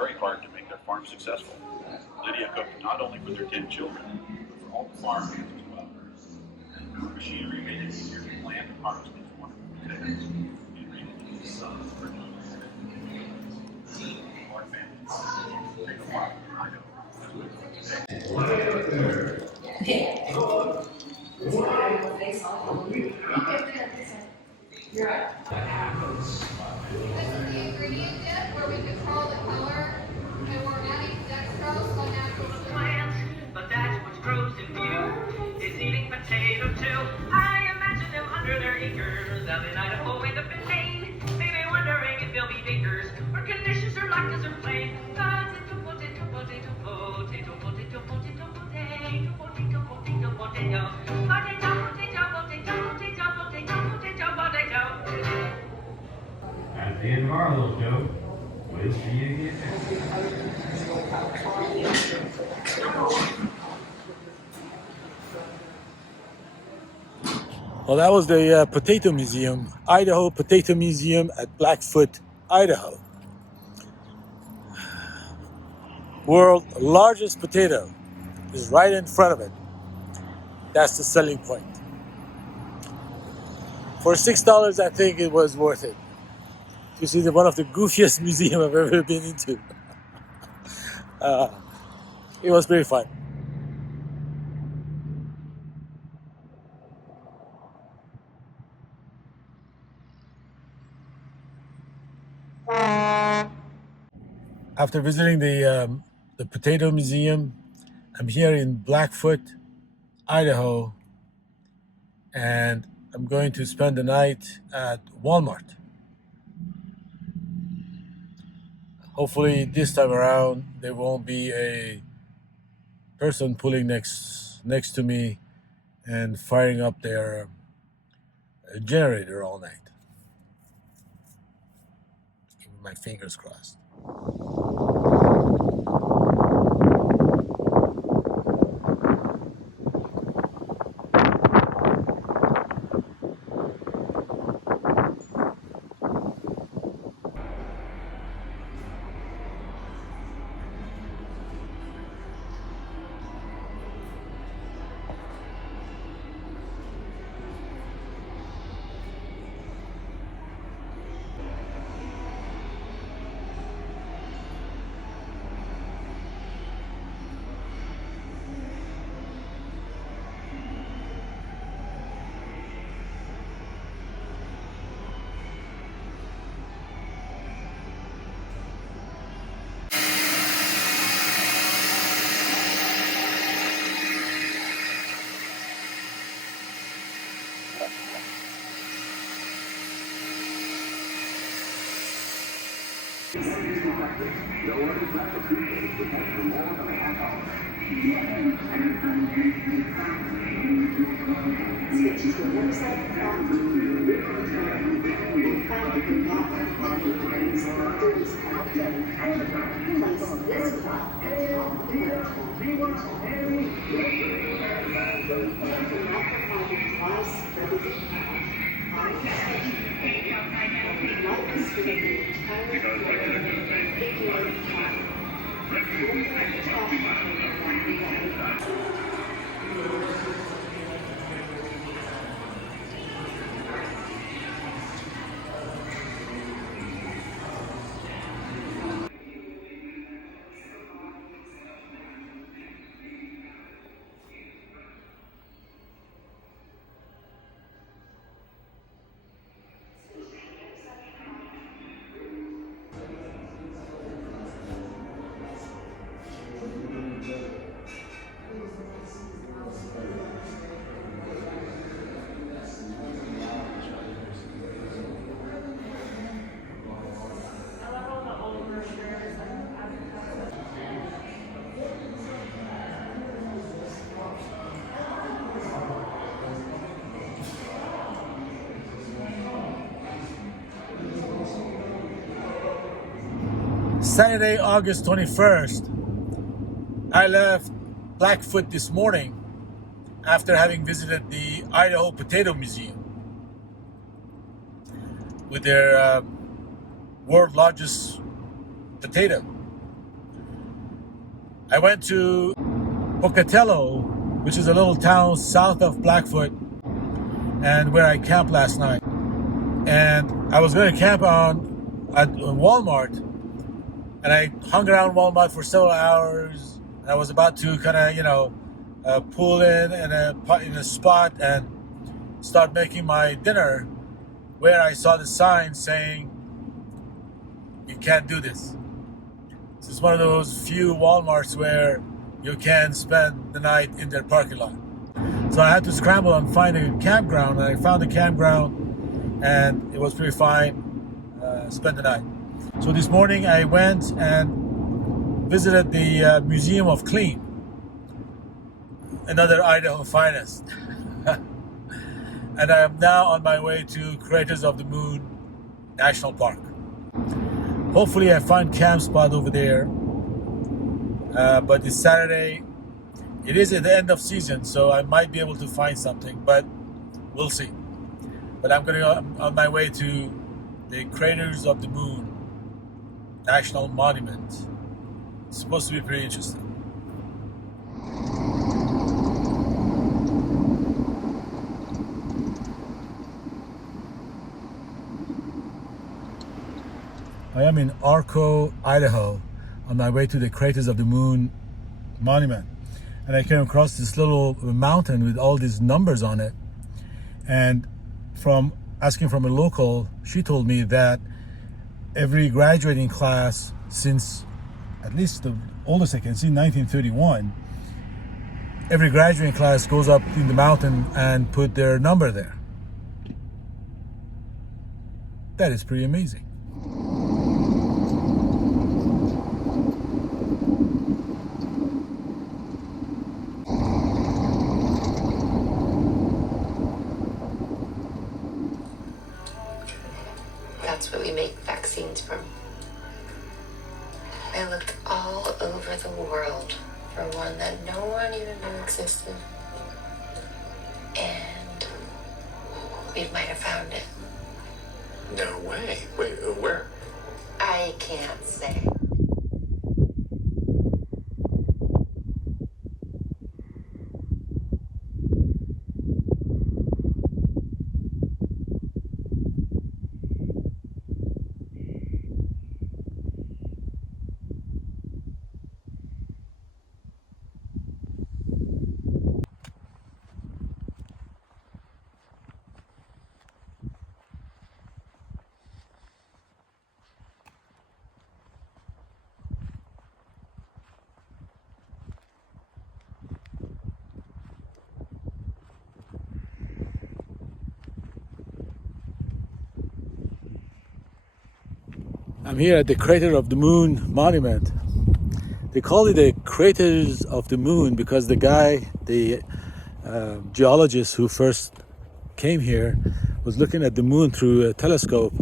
very hard to make their farm successful. Lydia cooked not only for their 10 children, but for all the farm hands as well. Her machinery made it easier to plant and harvest these wonderful potatoes and made it easy for children. Our family take a walk in Idaho. You're right. This is the ingredient dip where we control the color, and we're adding dextrose on natural plants. But that's what grows in view. Is eating potato too. I imagine them under their acres out in Idaho in the Maine. Maybe wondering if they'll be bakers or conditions are like as are plain. Potato, potato, potato, potato, potato, potato, potato, potato, potato, potato. At the end of our little joke, we'll see you again. Well, that was the Potato Museum, Idaho Potato Museum at Blackfoot, Idaho. World's largest potato is right in front of it. That's the selling point. For $6, I think it was worth it. You see, one of the goofiest museums I've ever been into. It was very fun. After visiting the Potato Museum, I'm here in Blackfoot, Idaho, and I'm going to spend the night at Walmart. Hopefully this time around there won't be a person pulling next to me and firing up their generator all night. Keeping my fingers crossed. Saturday, August 21st, I left Blackfoot this morning after having visited the Idaho Potato Museum with their world's largest potato. I went to Pocatello, which is a little town south of Blackfoot, and where I camped last night. And I was going to camp at Walmart, and I hung around Walmart for several hours. And I was about to kind of, pull in a spot and start making my dinner, where I saw the sign saying, "You can't do this." This is one of those few Walmarts where you can spend the night in their parking lot. So I had to scramble and find a campground, and I found a campground, and it was pretty fine. Spend the night. So this morning I went and visited the Museum of Clean, another Idaho finest. And I am now on my way to Craters of the Moon National Park. Hopefully I find camp spot over there. But it's Saturday. It is at the end of season, so I might be able to find something, but we'll see. But I'm on my way to the Craters of the Moon National Monument. It's supposed to be pretty interesting. I am in Arco, Idaho, on my way to the Craters of the Moon Monument. And I came across this little mountain with all these numbers on it. And from asking from a local, she told me that every graduating class since, at least the oldest I can see, 1931, every graduating class goes up in the mountain and put their number there. That is pretty amazing. That's what we make vaccines from. I looked all over the world for one that no one even knew existed. And we might have found it. No way. Wait, where? I can't say. I'm here at the Crater of the Moon Monument. They call it the Craters of the Moon because the guy, the geologist who first came here, was looking at the moon through a telescope,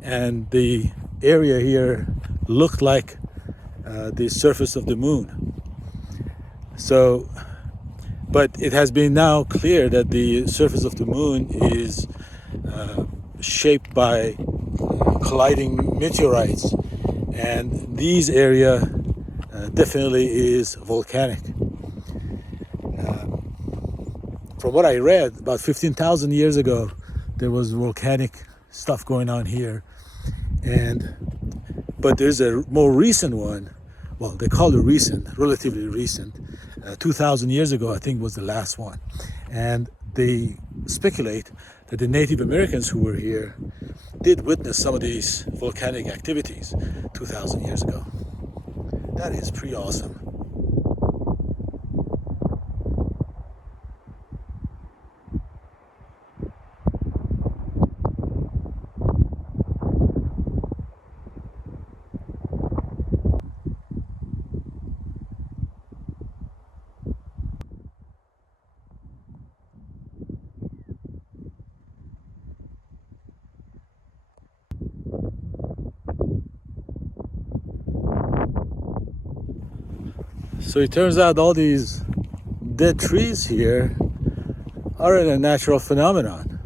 and the area here looked like the surface of the moon. So, but it has been now clear that the surface of the moon is shaped by colliding meteorites, and these area definitely is volcanic. From what I read, about 15,000 years ago, there was volcanic stuff going on here, but there's a more recent one. Well, they call it recent, relatively recent. 2,000 years ago, I think, was the last one, and they speculate that the Native Americans who were here did witness some of these volcanic activities 2,000 years ago. That is pretty awesome. So it turns out all these dead trees here aren't a natural phenomenon.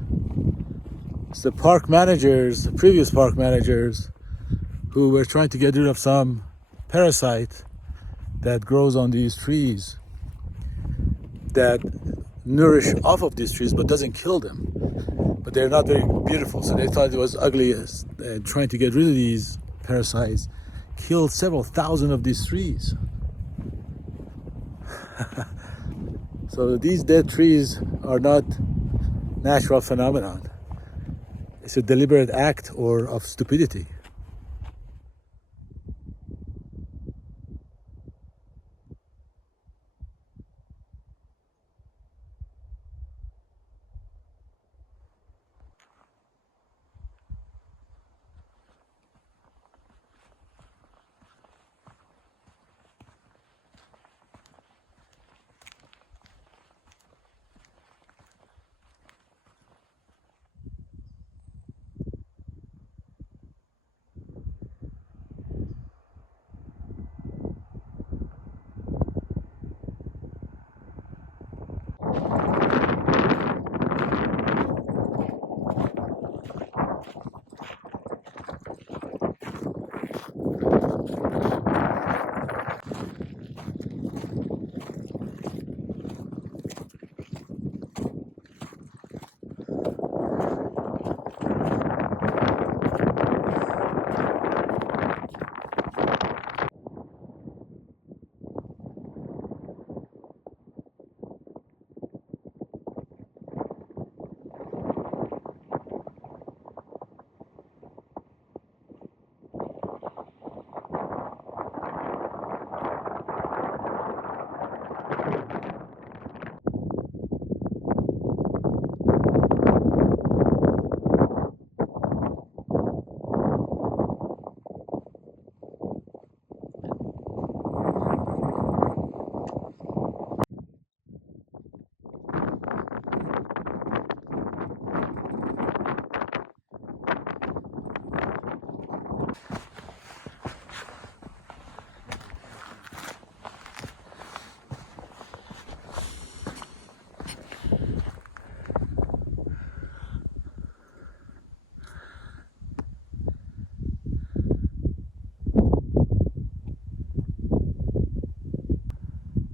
It's the park managers, the previous park managers, who were trying to get rid of some parasite that grows on these trees that nourish off of these trees but doesn't kill them. But they're not very beautiful, so they thought it was ugly. Trying to get rid of these parasites killed several thousand of these trees. So these dead trees are not natural phenomenon. It's a deliberate act or of stupidity.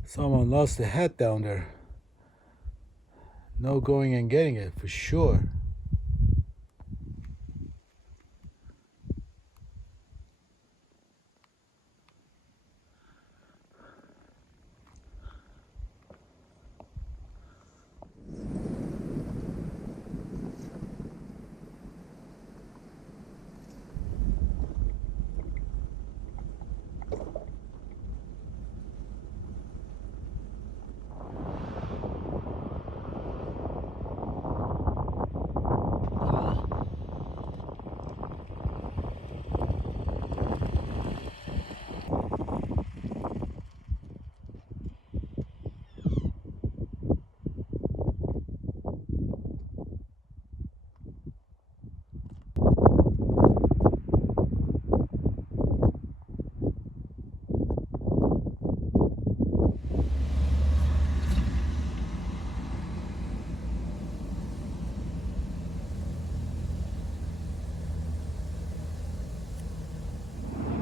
Someone lost a hat down there. No going and getting it for sure.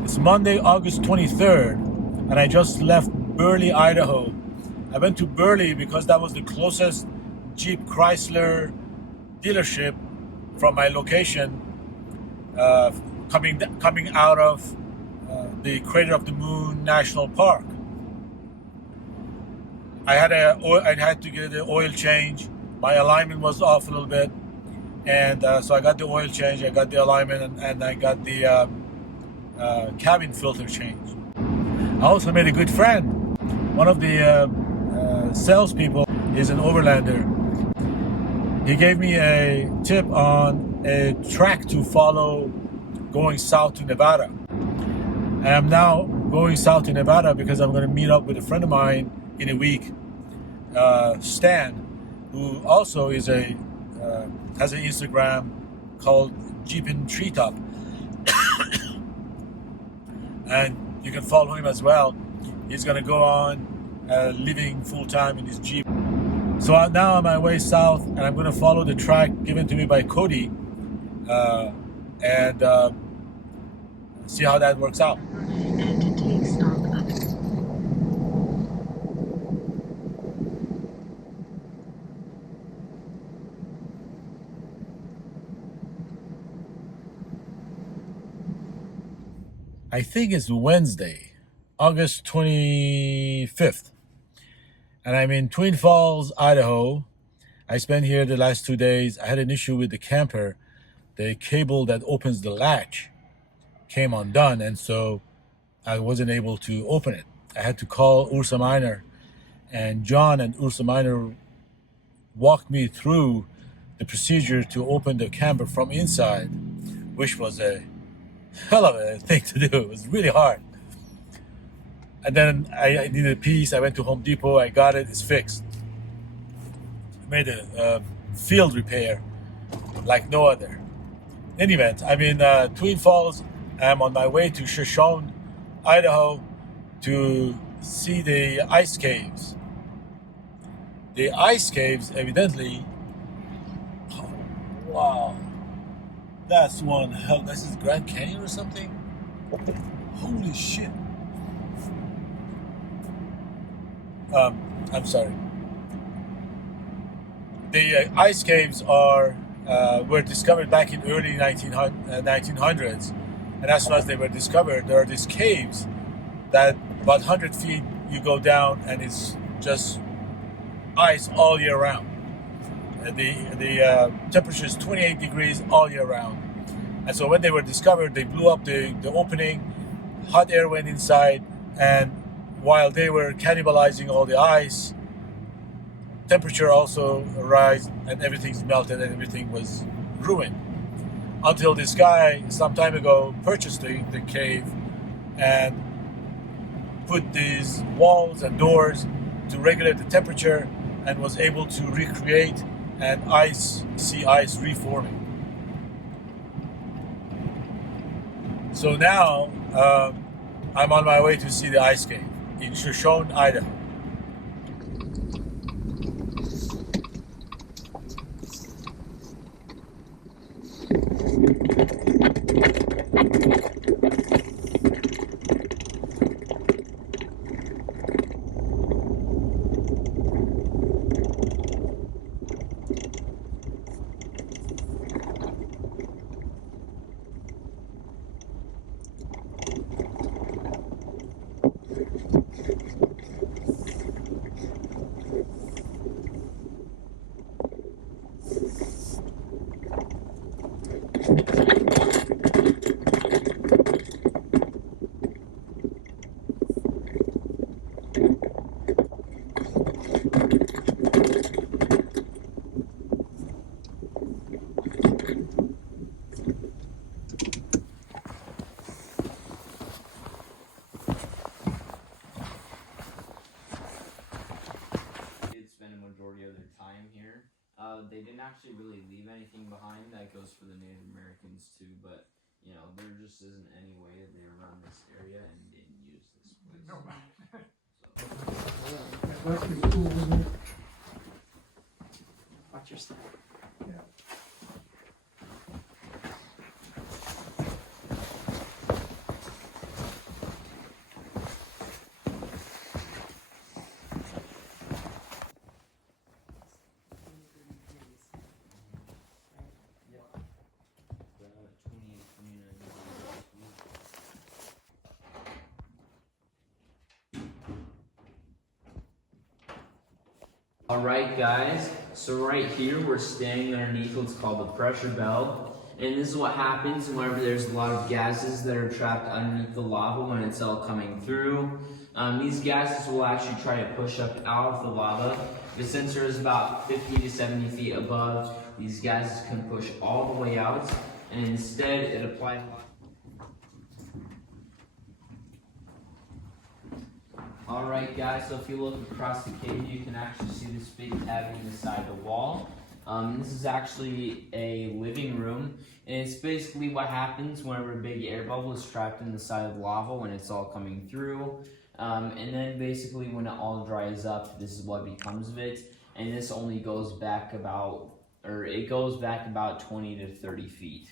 It's Monday, August 23rd, and I just left Burley, Idaho. I went to Burley because that was the closest Jeep Chrysler dealership from my location, coming out of the Crater of the Moon National Park. I had to get the oil change. My alignment was off a little bit, and so I got the oil change, I got the alignment, and I got the cabin filter change. I also made a good friend. One of the salespeople is an overlander. He gave me a tip on a track to follow going south to Nevada. And I'm now going south to Nevada because I'm going to meet up with a friend of mine in a week, Stan, who also is has an Instagram called Jeepin' Treetop. And you can follow him as well. He's going to go on living full-time in his Jeep. So I'm now on my way south, and I'm going to follow the track given to me by Cody and see how that works out. And take stock of it. I think it's Wednesday, August 25th. And I'm in Twin Falls, Idaho. I spent here the last 2 days. I had an issue with the camper. The cable that opens the latch came undone, and so I wasn't able to open it. I had to call Ursa Minor, and John and Ursa Minor walked me through the procedure to open the camper from inside, which was a hell of a thing to do. It was really hard. And then I needed a piece. I went to Home Depot. I got it. It's fixed. I made a field repair like no other. In any event, I'm in Twin Falls. I'm on my way to Shoshone, Idaho, to see the ice caves. The ice caves, evidently. Oh, wow. That's one hell. This is Grand Canyon or something? Holy shit. I'm sorry. The ice caves were discovered back in early 1900s. And as soon as they were discovered, there are these caves that about 100 feet you go down and it's just ice all year round. The temperature is 28 degrees all year round. And so when they were discovered, they blew up the opening, hot air went inside, and while they were cannibalizing all the ice, temperature also rise and everything's melted and everything was ruined. Until this guy some time ago purchased the cave and put these walls and doors to regulate the temperature and was able to recreate and see ice reforming. So now I'm on my way to see the ice cave in Shoshone, Idaho. They didn't actually really leave anything behind. That goes for the Native Americans too, but you know, there just isn't any way that they run this area and didn't use this place. No. Watch your step. Alright guys, so right here we're standing underneath what's called the pressure belt, and this is what happens whenever there's a lot of gases that are trapped underneath the lava when it's all coming through. These gases will actually try to push up out of the lava. The sensor is about 50 to 70 feet above. These gases can push all the way out, and instead it applies. Alright guys, so if you look across the cave, you can actually see this big cavity in the side of the wall. This is actually a living room, and it's basically what happens whenever a big air bubble is trapped in the side of lava when it's all coming through. And then basically when it all dries up, this is what becomes of it. And this only goes back about, it goes back about 20 to 30 feet.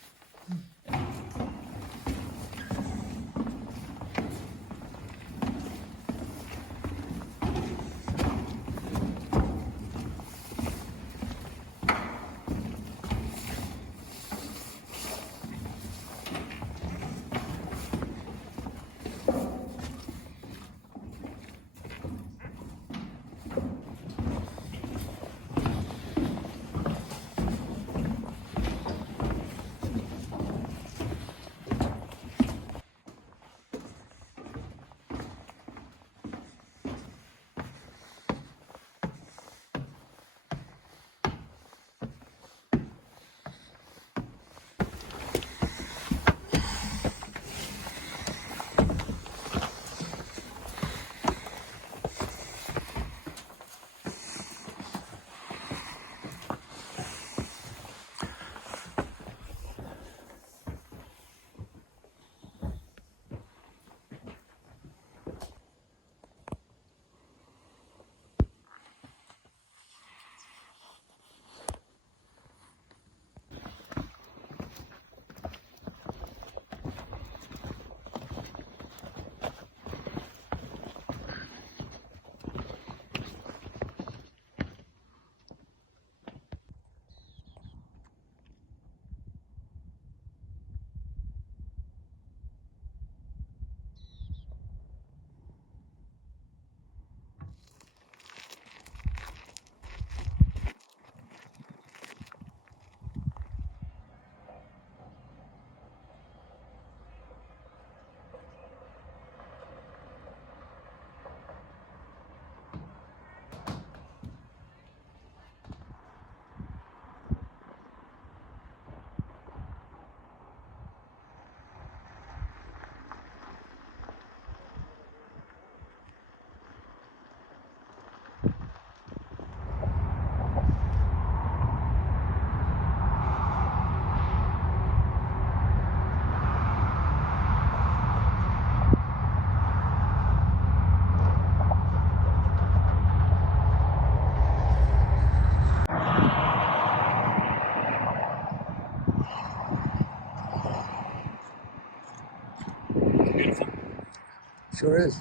Sure is.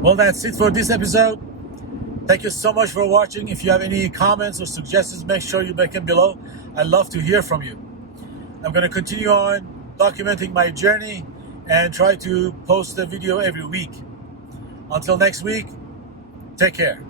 Well, that's it for this episode. Thank you so much for watching. If you have any comments or suggestions, make sure you make them below. I'd love to hear from you. I'm going to continue on documenting my journey and try to post a video every week. Until next week, take care.